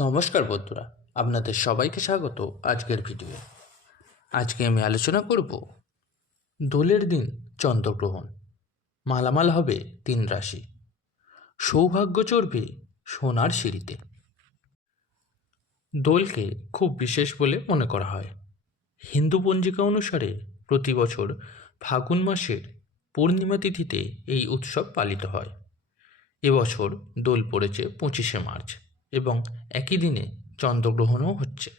নমস্কার বন্ধুরা, আপনাদের সবাইকে স্বাগত আজকের ভিডিও। আজকে আমি আলোচনা করব দোলের দিন চন্দ্রগ্রহণ, মালামাল হবে 3 রাশি, সৌভাগ্য চড়বে সোনার সিঁড়িতে। দোলকে খুব বিশেষ বলে মনে করা হয়। হিন্দু পঞ্জিকা অনুসারে প্রতি বছর ফাগুন মাসের পূর্ণিমা তিথিতে এই উৎসব পালিত হয়। এবছর দোল পড়েছে 25শে মার্চ এবং একই দিনে চন্দ্রগ্রহণও হচ্ছে।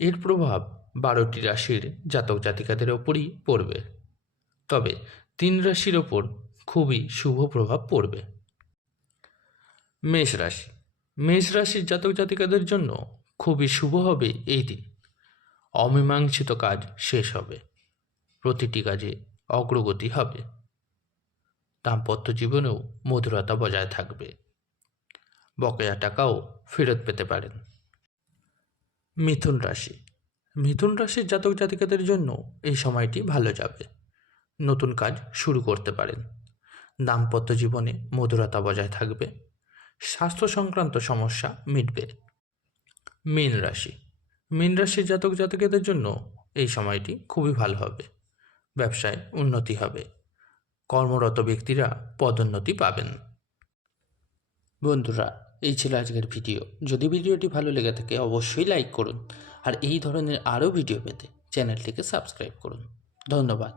এর প্রভাব 12টি রাশির জাতক জাতিকাদের ওপরই পড়বে, তবে 3 রাশির ওপর খুবই শুভ প্রভাব পড়বে। মেষ রাশি। মেষ রাশির জাতক জাতিকাদের জন্য খুবই শুভ হবে এই দিন। অমীমাংসিত কাজ শেষ হবে, প্রতিটি কাজে অগ্রগতি হবে, দাম্পত্য জীবনেও মধুরতা বজায় থাকবে, বকেয়া টাকাও ফেরত পেতে পারেন। মিথুন রাশি। মিথুন রাশির জাতক জাতিকাদের জন্য এই সময়টি ভালো যাবে, নতুন কাজ শুরু করতে পারেন, দাম্পত্য জীবনে মধুরতা বজায় থাকবে, স্বাস্থ্য সংক্রান্ত সমস্যা মিটবে। মীন রাশি। মীন রাশির জাতক জাতিকাদের জন্য এই সময়টি খুবই ভালো হবে, ব্যবসায় উন্নতি হবে, কর্মরত ব্যক্তিরা পদোন্নতি পাবেন। বন্ধুরা, এই ছিল আজকের ভিডিও। যদি ভিডিওটি ভালো লেগে থাকে অবশ্যই লাইক করুন, আর এই ধরনের আরও ভিডিও পেতে চ্যানেলটিকে সাবস্ক্রাইব করুন। ধন্যবাদ।